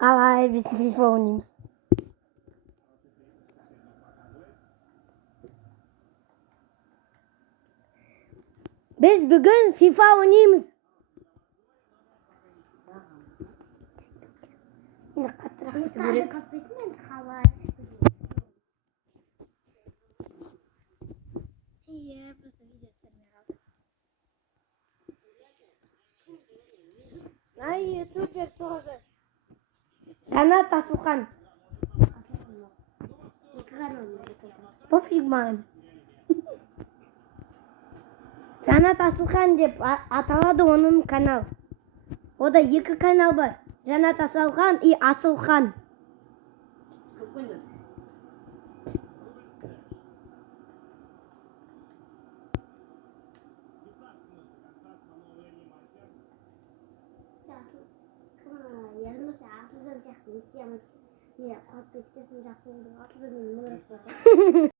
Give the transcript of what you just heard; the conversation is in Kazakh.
Al biz FIFA oynuyoruz. Biz bugün FIFA oynuyoruz. Yine katrak böyle. На ютубе тоже. Жанат Асылхан. Пофиг маған. Жанат Асылхан деп аталады оның канал. Ода екі канал бар. Жанат Асылхан и Асылхан. Yarın жақсы сияқты не істеймін. Не, қалып кеткесін жақсы болды. Ақыл